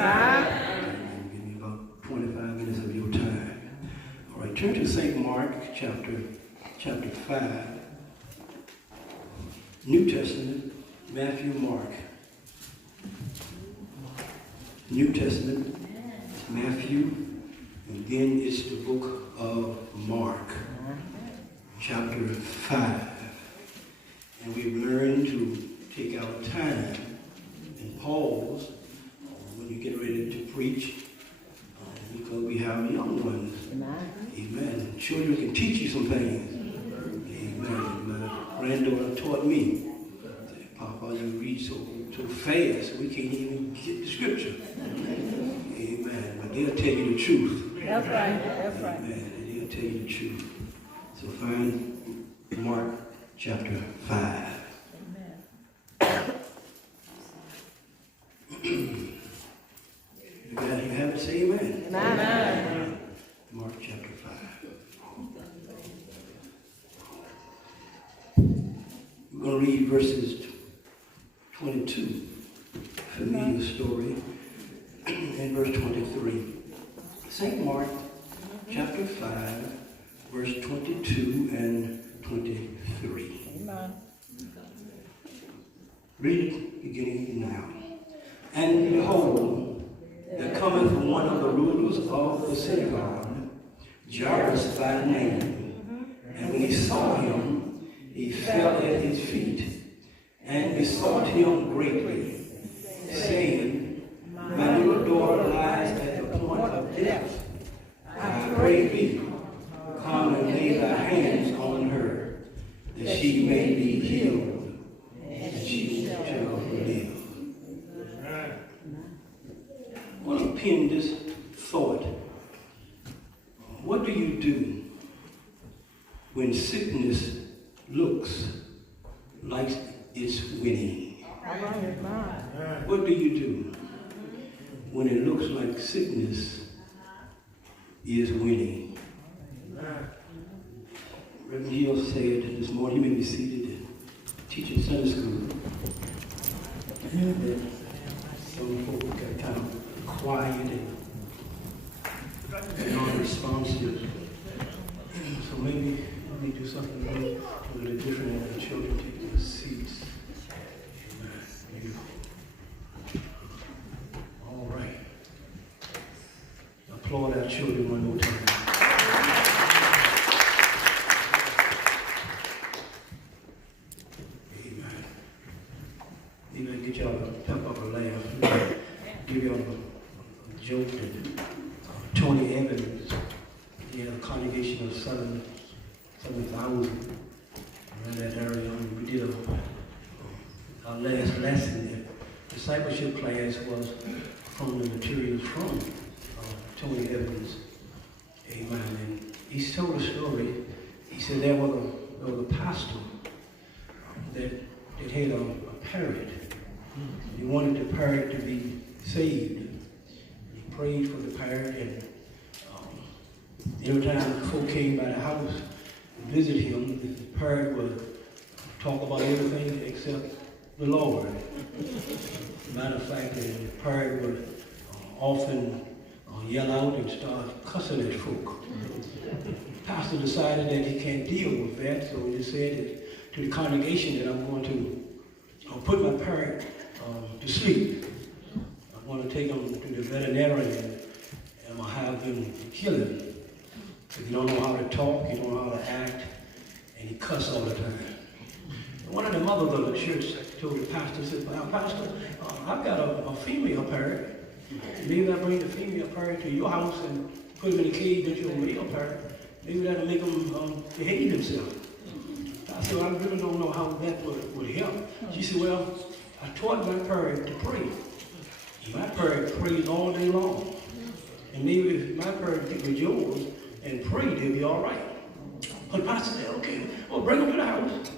Amen. Give me about 25 minutes of your time. All right, turn to St. Mark chapter 5. New Testament, Matthew, Mark. New Testament, Matthew, and then it's the book of Mark, chapter 5. And we've learned to take our time and pause when you get ready to preach, because we have young ones. Amen. Children can teach you some things. Amen. My granddaughter taught me, Papa, you read so fast, we can't even get the scripture. Amen. But they'll tell you the truth. That's right. Amen. And they'll tell you the truth. So find Mark chapter 5. You have it, say amen. Amen. Mark chapter 5. We're going to read verses 22, familiar story, and verse 23. St. Mark chapter 5, verse 22 and 23. Amen. Read it beginning now. And behold, there cometh one of the rulers of the synagogue, Jairus by name. And when he saw him, he fell at his feet and besought him greatly, saying, My little daughter lies at the point of death. I pray thee, come and lay thy hands on her, that she may be healed, and she shall live. I want to pin this thought. What do you do when sickness looks like it's winning? What do you do when it looks like sickness is winning? Reverend Hill said this morning, he may be seated, teaching Sunday school, that some folk got kind of quiet and non-responsive. So maybe let me do something a little different than the children taking their seats. Maybe. All right. Applaud our children one more time. Amen. Maybe I can get y'all to pep up a laugh. Give y'all a joke that Tony Evans, he had a congregation of 7,000 around that area. We did our last lesson. The discipleship class was from the materials from Tony Evans. Amen. And he told a story. He said there was a pastor that had a parrot. He wanted the parrot to be saved. He prayed for the parrot, and every time folk came by the house to visit him, the parrot would talk about everything except the Lord. Matter of fact, the parrot would often yell out and start cussing at folk. The pastor decided that he can't deal with that, so he just said to the congregation that I'm going to put my parrot to sleep. I want to take him to the veterinarian, and I'm going to have them kill him. Because he don't know how to talk, he don't know how to act, and he cuss all the time. And one of the mothers of the church told the pastor, said, well, Pastor, I've got a female parrot. Maybe I bring the female parrot to your house and put him in a cage with your male parrot. Maybe that'll make him behave himself. I said, well, I really don't know how that would help. She said, well, I taught my parrot to pray. My parrot prays all day long. And maybe if my parrot get with yours and pray, they'll be all right. But Pastor said, okay, well, bring them to the house.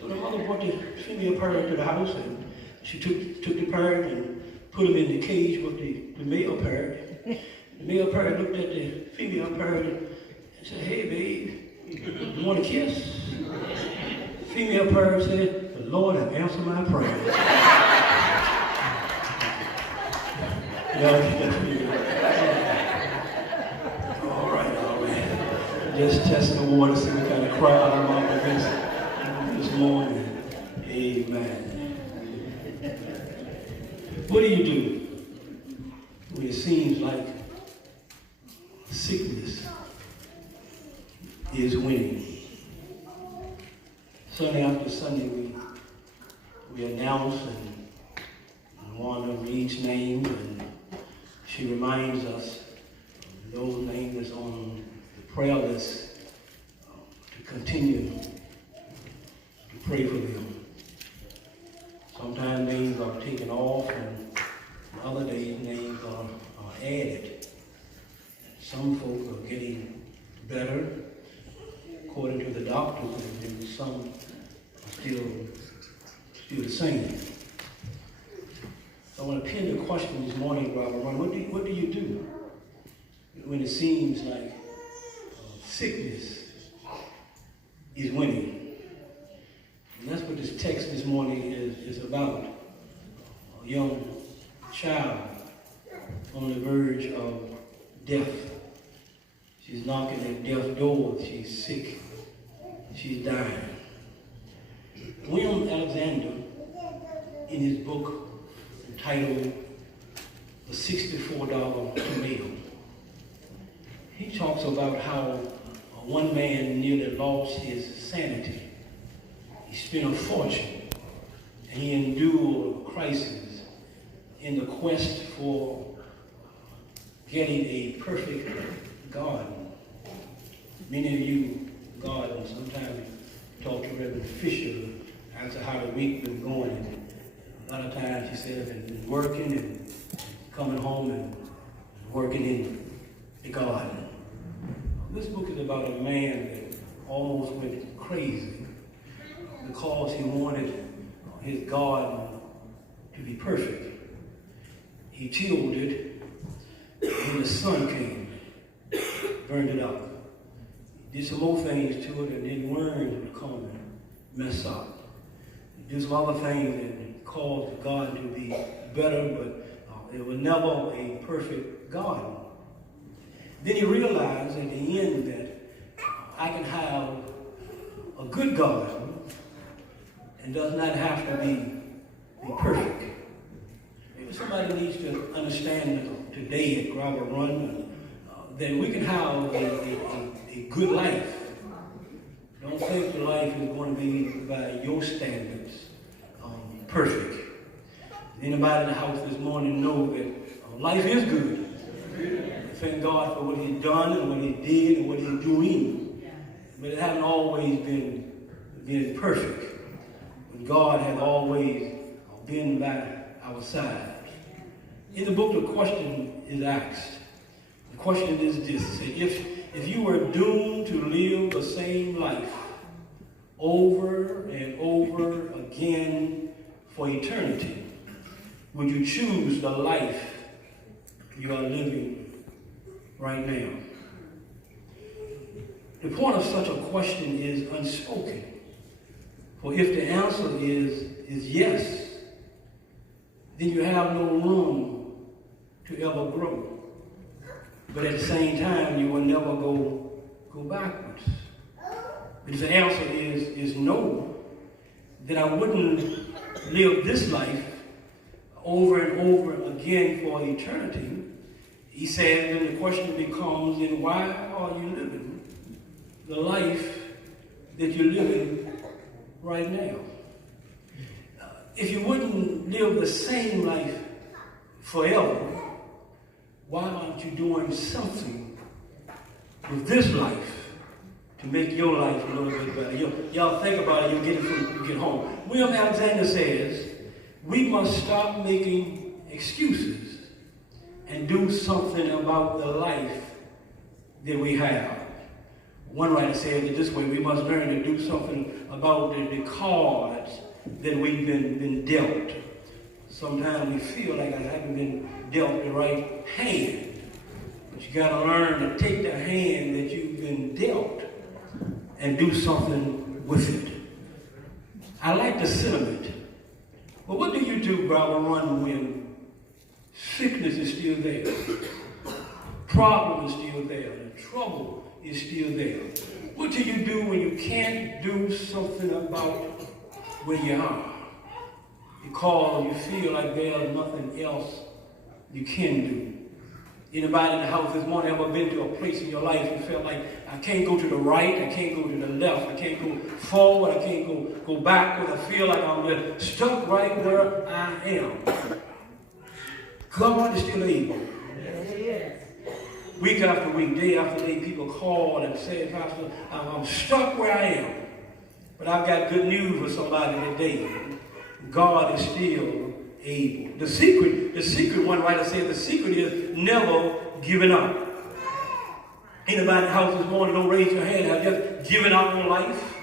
So the mother brought the female parrot to the house, and she took the parrot and put him in the cage with the male parrot. The male parrot looked at the female parrot and said, hey, babe, you want a kiss? The female parrot said, the Lord have answered my prayer. Y'all get that feel? All right. Just testing the water, see what kind of crowd I'm up against this morning. Amen. What do you do when it seems like sickness is winning? Sunday after Sunday, we announce and Wanda reads names, and she reminds us of those names that's on the prayer list to continue to pray for them. Sometimes names are taken off, and other days names are added. Some folk are getting better according to the doctors, and some are still the same. So I want to pin the question this morning, Robert. What do you do when it seems like sickness is winning? And that's what this text this morning is about. A young child on the verge of death. She's knocking at death's door. She's sick. She's dying. William Alexander, in his book entitled The $64 Tomato, he talks about how one man nearly lost his sanity. He spent a fortune, and he endured a crisis in the quest for getting a perfect garden. Many of you garden, sometimes you talk to Reverend Fisher, ask her how the week been going. And a lot of times she said I've been working and coming home and working in the garden. This book is about a man that almost went crazy because he wanted his garden to be perfect. He tilled it, and the sun came, burned it up. He did some more things to it, and then worms would come and mess up. He did some other things that caused the garden to be better, but it was never a perfect garden. Then he realized at the end that I can have a good garden and does not have to be perfect. Maybe somebody needs to understand today at Robert Run that we can have a good life. Don't think the life is going to be by your standards perfect. Anybody in the house this morning know that life is good. Thank God for what he's done and what he did and what he's doing. But it hasn't always been perfect. But God has always been by our side. In the book, the question is asked. The question is this: if you were doomed to live the same life over and over again for eternity, would you choose the life you are living right now? The point of such a question is unspoken. For if the answer is yes, then you have no room to ever grow. But at the same time, you will never go backwards. But if the answer is no, then I wouldn't live this life over and over again for eternity. He said, then the question becomes, then why are you living the life that you're living right now? If you wouldn't live the same life forever, why aren't you doing something with this life to make your life a little bit better? Y'all think about it, you get home. William Alexander says, we must stop making excuses and do something about the life that we have. One writer said it this way: we must learn to do something about the cards that we've been dealt. Sometimes we feel like I haven't been dealt the right hand. But you got to learn to take the hand that you've been dealt and do something with it. I like the sentiment. But what do you do, Brother Run, when Sickness is still there. Problem is still there. The trouble is still there. What do you do when you can't do something about where you are? Because you feel like there's nothing else you can do. Anybody in the house this morning ever been to a place in your life you felt like, I can't go to the right, I can't go to the left, I can't go forward, I can't go backwards, I feel like I'm just stuck right where I am. God is still able. Week after week, day after day, people call and say, Pastor, I'm stuck where I am. But I've got good news for somebody today. God is still able. The secret, one writer said, the secret is never giving up. Anybody in the house this morning, don't raise your hand, have just given up on life?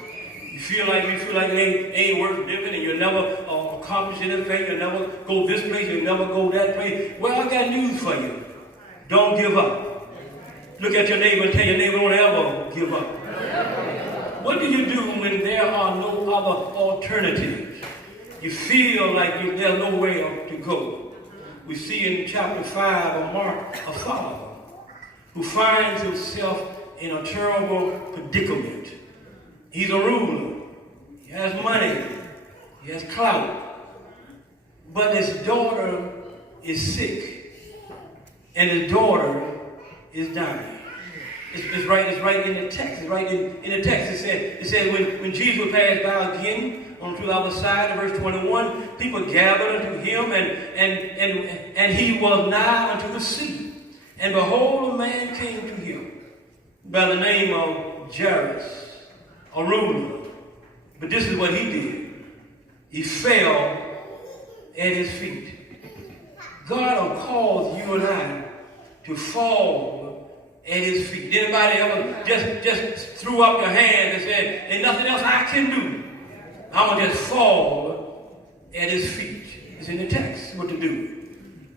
You feel like it ain't worth living and you'll never accomplish anything, you'll never go this place, you'll never go that place. Well, I got news for you. Don't give up. Look at your neighbor and tell your neighbor, don't ever give up. What do you do when there are no other alternatives? You feel like there's nowhere to go. We see in chapter 5 of Mark a father who finds himself in a terrible predicament. He's a ruler. He has money. He has clout. But his daughter is sick. And his daughter is dying. It's right in the text. It's right in the text. It said when Jesus passed by again on to the other side, in verse 21, people gathered unto him, and he was nigh unto the sea. And behold, a man came to him by the name of Jairus, a ruler. But this is what he did. He fell at his feet. God will cause you and I to fall at his feet. Anybody ever just threw up your hand and said, "There's nothing else I can do. I'm going to just fall at his feet." It's in the text what to do.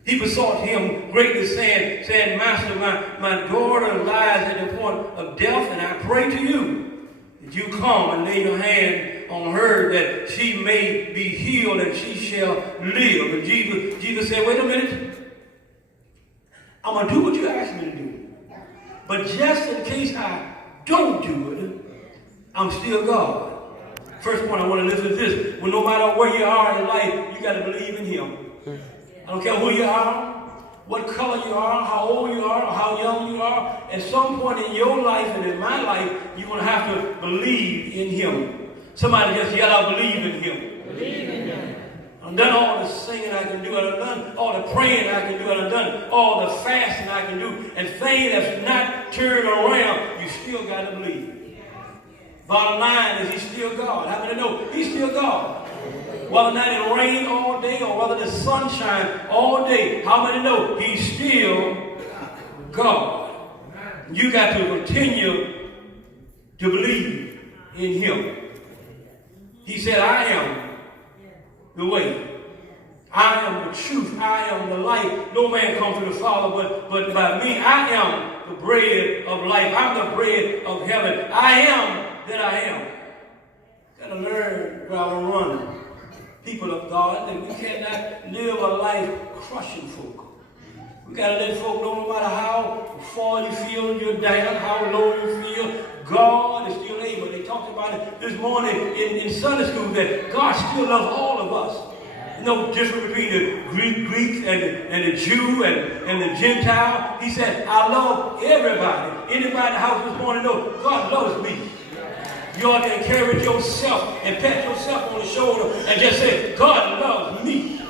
He besought him greatly, saying, "Master, my daughter lies at the point of death, and I pray to you that you come and lay your hand on her, that she may be healed and she shall live." And Jesus said, "Wait a minute. I'm going to do what you asked me to do. But just in case I don't do it, I'm still God." First point I want to listen to this. Well, no matter where you are in life, you got to believe in him. I don't care who you are, what color you are, how old you are, or how young you are. At some point in your life and in my life, you're going to have to believe in him. Somebody just yell out, "Believe in him." Believe in him. I've done all the singing I can do. I've done all the praying I can do. I've done all the fasting I can do. And things that's not turned around, you still got to believe. Bottom line is he's still God. How many know he's still God? Whether or not it rain all day or whether the sun shine all day, how many know he's still God? You got to continue to believe in him. He said, "I am the way. I am the truth. I am the light. No man comes to the Father but by me. I am the bread of life. I'm the bread of heaven. I am that I am." Got to learn how to run, people of God, that we cannot live a life crushing folk. We got to let folk know no matter how far you feel you're down, how low you feel, God is still able. They talked about it this morning in Sunday school that God still loves all of us. No difference between the Greek and the Jew and the Gentile. He said, "I love everybody." Anybody in the house this morning know God loves me. You ought to encourage yourself and pat yourself on the shoulder and just say, "God loves me."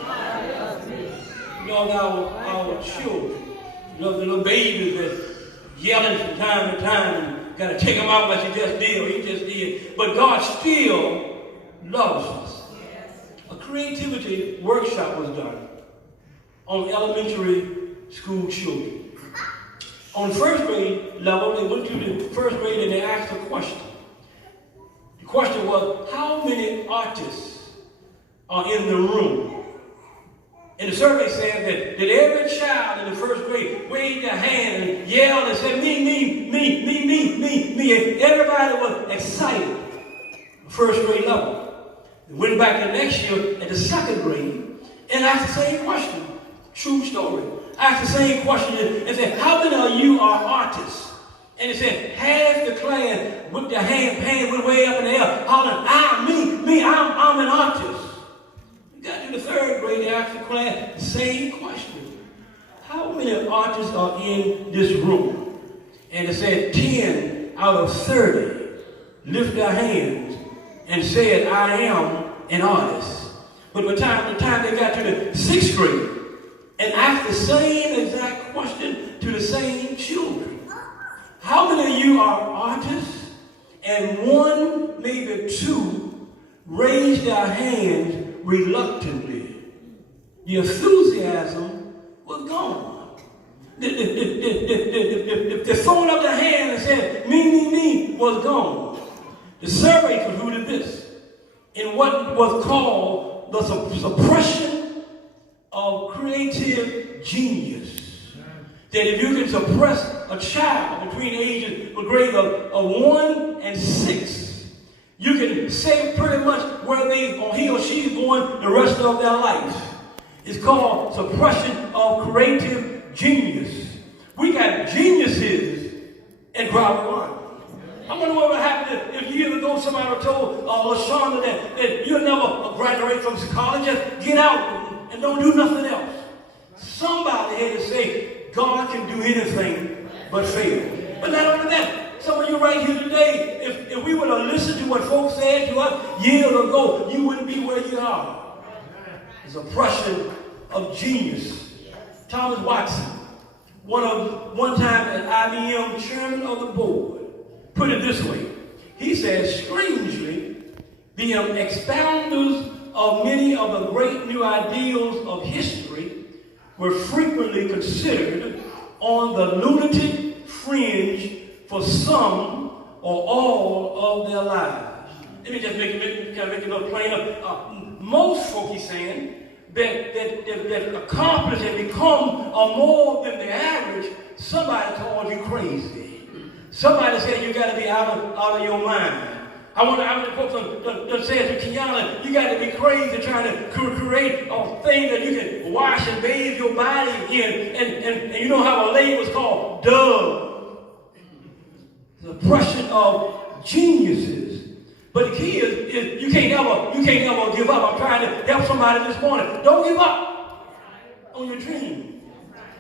Love our children. Love the little babies that yelling from time to time and got to take them out like you just did or he just did. But God still loves us. A creativity workshop was done on elementary school children. On first grade level, they went to the first grade and they asked a question. The question was, how many artists are in the room? And the survey said that every child in the first grade waved their hand and yelled and said, "Me, me, me, me, me, me, me." And everybody was excited. First grade level. They went back the next year at the second grade and asked the same question. True story. Asked the same question and said, how many of you are artists? And it said, half the class with their hand went way up in the air, hollering, I'm an artist. We got to the third grade, they asked the class the same question. How many artists are in this room? And it said 10 out of 30 lift their hands and said, I am an artist. But by the time they got to the sixth grade and asked the same exact question to the same children, how many of you are artists? And one, maybe two, raised their hands reluctantly. The enthusiasm was gone. The throwing up their hand and said, me, was gone. The survey concluded this in what was called the suppression of creative genius. That if you can suppress a child between ages of grade of 1 and 6, you can say pretty much where he or she is going the rest of their life. It's called suppression of creative genius. We got geniuses in Crowley Run. I wonder what would happen if years ago somebody told LaShonda that you'll never graduate from college, just get out and don't do nothing else. Somebody had to say, God can do anything but fail. But not only that, some of you right here today, if we were to listen to what folks said to us years ago, you wouldn't be where you are. It's oppression of genius. Thomas Watson, one time at IBM, chairman of the board, put it this way. He said, strangely, the expounders of many of the great new ideals of history were frequently considered on the lunatic fringe for some or all of their lives. Let me just make it a little plainer. Most folk, he's saying, that accomplish and become more than the average, somebody called you crazy. Somebody said you got to be out of your mind. I wonder how many folks that said to Kiana, you got to be crazy trying to create a thing that you can wash and bathe your body in. And you know how a lady was called Dove. The oppression of geniuses. But the key is you can't ever give up. I'm trying to help somebody this morning. Don't give up on your dream.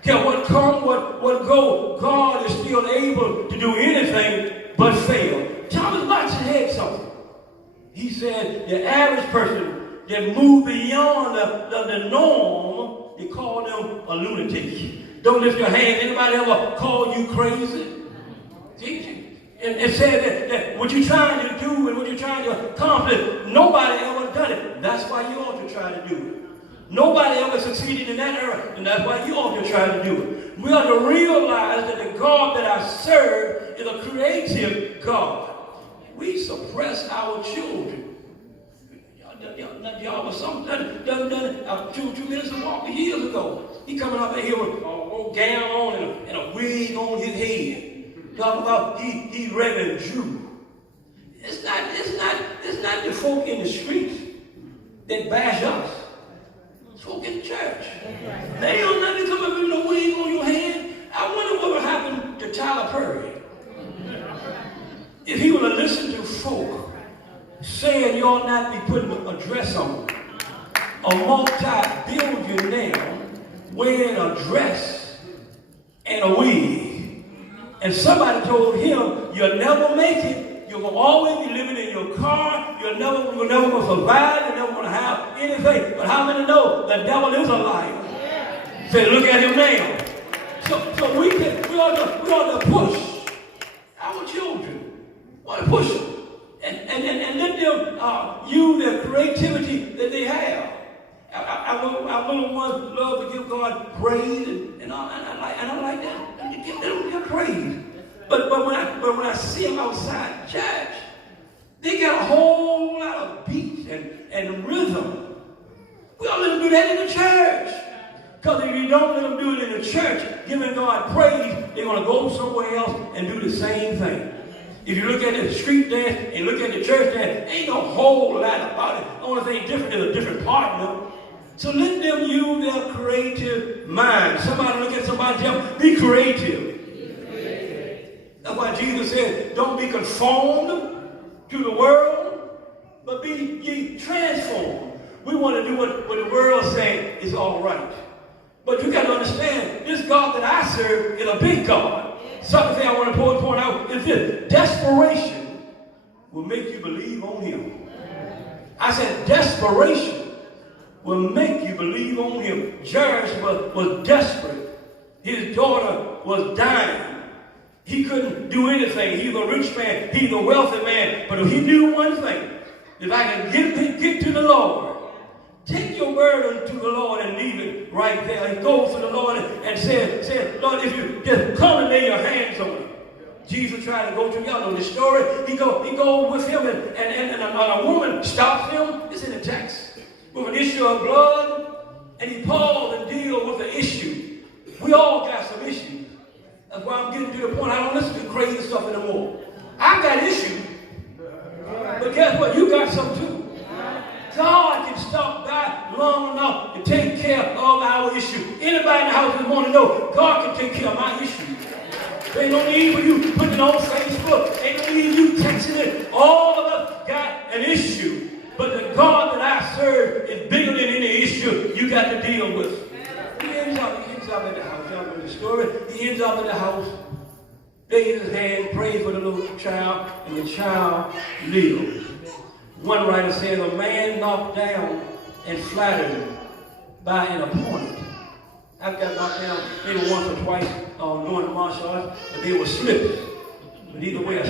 Care what come, what go, God is still able to do anything but fail. Thomas Watson had something. He said the average person that moved beyond the norm, they call them a lunatic. Don't lift your hand. Anybody ever call you crazy? See? And said that what you're trying to do and what you're trying to accomplish, nobody ever done it. That's why you ought to try to do it. Nobody ever succeeded in that era, and that's why you ought to try to do it. We ought to realize that the God that I serve is a creative God. We suppress our children. Y'all was something done 2 minutes of walk years ago. He coming up here with a old gown on and a wig on his head. Talking about he Reverend Jew. It's not the folk in the streets that bash us. It's folk in the church. They don't nothing come up with no wig on your head. I wonder what would happen to Tyler Perry if he would have listened to folk saying you ought not be putting a dress on. A multi-billionaire wearing a dress and a wig. And somebody told him, you'll never make it. You're going to always be living in your car. You're never going to survive. You're never going to have anything. But how many know the devil is a liar? Yeah. Say, look at him now. So we ought to push our children. We ought to push them. And let them use their creativity that they have. Our little ones love to give God praise, and I like that. Give them praise. But when I see them outside church, they got a whole lot of beats and rhythm. We ought to let them do that in the church. Because if you don't let them do it in the church, giving God praise, they're going to go somewhere else and do the same thing. If you look at the street dance and look at the church dance, ain't no whole lot about it. The only thing different is a different partner. So let them use their creative mind. Somebody look at somebody and tell them, be creative. That's why Jesus said, don't be conformed to the world, but be ye transformed. We want to do what the world says is all right. But you got to understand, this God that I serve is a big God. Something I want to point out is this. Desperation will make you believe on him. I said desperation will make you believe on him. Jairus was desperate. His daughter was dying. He couldn't do anything. He's a rich man. He's a wealthy man. But if he knew one thing, if I can get to the Lord, take your burden to the Lord and leave it right there. He goes to the Lord and said, Lord, if you just come and lay your hands on him. Jesus tried to go to, y'all know this story. He goes with him and a woman stops him. It's in the text. With an issue of blood. And he paused and deal with the issue. We all got some issues. That's why I'm getting to the point I don't listen to crazy stuff anymore. I got issues. But guess what? You got some too. God can stop by long enough to take care of our issue. Anybody in the house that want to know, God can take care of my issue. There ain't no need for you putting it on Facebook. Ain't no need you texting it. All of us got an issue. But the God that I serve is bigger than any issue you got to deal with. He ends up at the house. Y'all know the story. He ends up at the house, lays his hand, prays for the little child, and the child lives. One writer says a man knocked down and flattered by an opponent. I've got knocked down maybe once or twice doing the martial arts, but they were slips. But either way,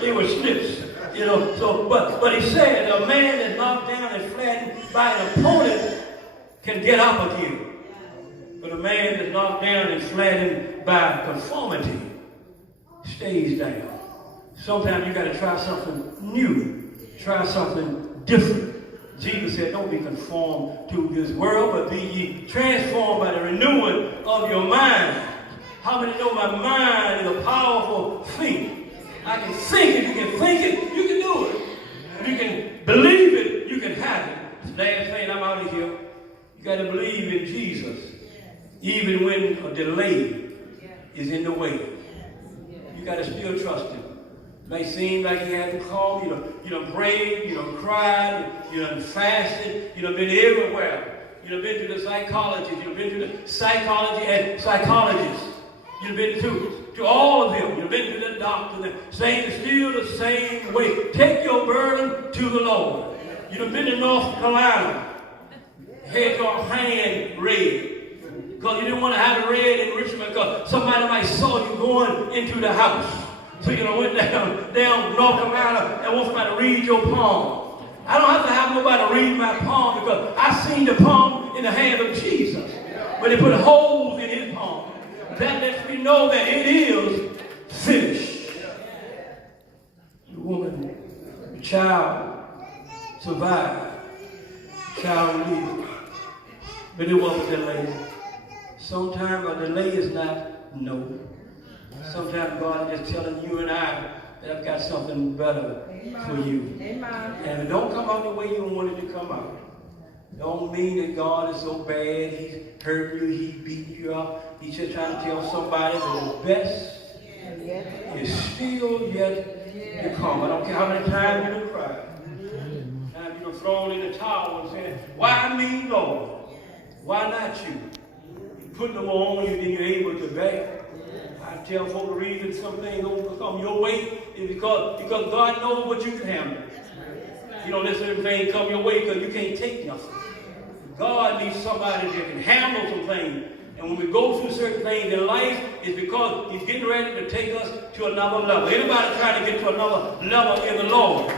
they were slips. You know, so but he said a man that's knocked down and flattened by an opponent can get up again. But a man that's knocked down and flattened by conformity stays down. Sometimes you got to try something new. Try something different. Jesus said, don't be conformed to this world, but be ye transformed by the renewing of your mind. How many know my mind is a powerful thing? I can think it. You can think it. You can do it. If you can believe it, you can have it. Last thing, I'm out of here. You got to believe in Jesus, even when a delay is in the way. You got to still trust him. It may seem like you hadn't called, you done prayed, you done cried, you done fasted, you done been everywhere. You done been to the psychologist, you done been to the psychology and psychologists. You done been to all of them. You've been to the doctor. They're saying it's still the same way. Take your burden to the Lord. You done been to North Carolina. Had your hand red. Because you didn't want to have it red in Richmond because somebody might saw you going into the house. So you went down North Carolina and want somebody to read your palm. I don't have to have nobody read my palm because I seen the palm in the hand of Jesus. But they put holes in his palm. That lets me know that it is finished. The woman, the child survived. The child lived. But it wasn't delayed. Sometimes a delay is not no. Sometimes God is just telling you and I that I've got something better for you. And it don't come out the way you want it to come out. Don't mean that God is so bad, he's hurting you, he beat you up. He's just trying to tell somebody that the best is still yet to come. I don't care how many times you have cried. Times you have thrown in the towel and saying, why me, Lord? Why not you? Putting them on you, then you're able to bear. I tell folk the reason some things don't come your way is because God knows what you can handle. You don't let certain things come your way because you can't take nothing. God needs somebody that can handle some things. And when we go through certain things in life, it's because he's getting ready to take us to another level. Anybody trying to get to another level in the Lord?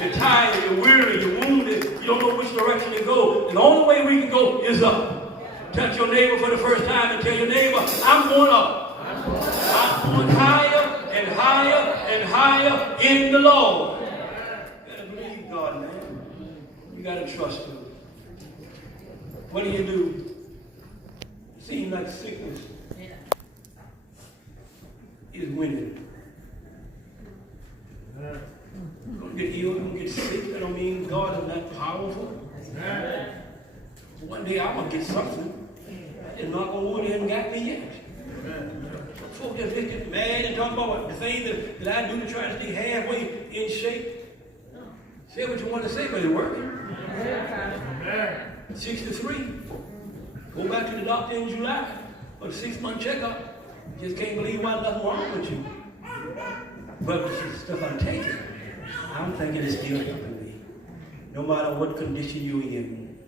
You're tired, you're weary, you're wounded, you don't know which direction to go. And the only way we can go is up. Touch your neighbor for the first time and tell your neighbor, I'm going up. I'm going higher and higher and higher in the Lord. You gotta believe God, man. You gotta trust him. What do? It seems like sickness is winning. You're gonna get healed, you're gonna get sick. That don't mean God is not powerful. One day I'm going to get something. I didn't knock on wood, it hasn't got me yet. Folks just get mad and talk about the things that I do to try to stay halfway in shape. Say what you want to say, but it's working. 63. Go back to the doctor in July for the 6-month checkup. Just can't believe why nothing wrong with you. But the stuff I'm taking, I'm thinking it's still helping me. No matter what condition you're in,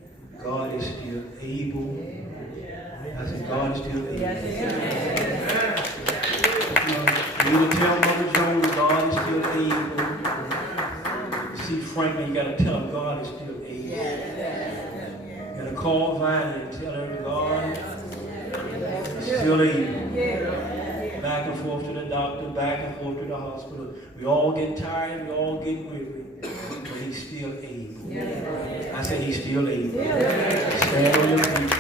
God is still able. I said, God is still able. You need to tell Mother Jones, God is still able. See Franklin, you got to tell him God is still able. You got to call Vine and tell her God is still able. Back and forth to the doctor, back and forth to the hospital. We all get tired, we all get weary, but he's still able. I said he's still able. Stand on your feet.